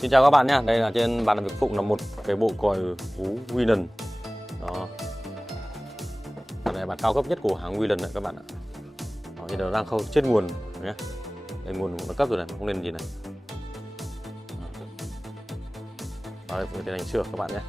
Xin chào các bạn nhé. Đây là trên bàn làm việc phụ là một cái bộ còi hú Winan. Đó. Cái này bản cao cấp nhất của hàng Winan đấy các bạn ạ. Đó, hiện giờ đang khâu chết nguồn nhé. Đây nguồn nó cấp rồi này, không lên gì này. Đó, đây phải tiến hành sửa các bạn nhé.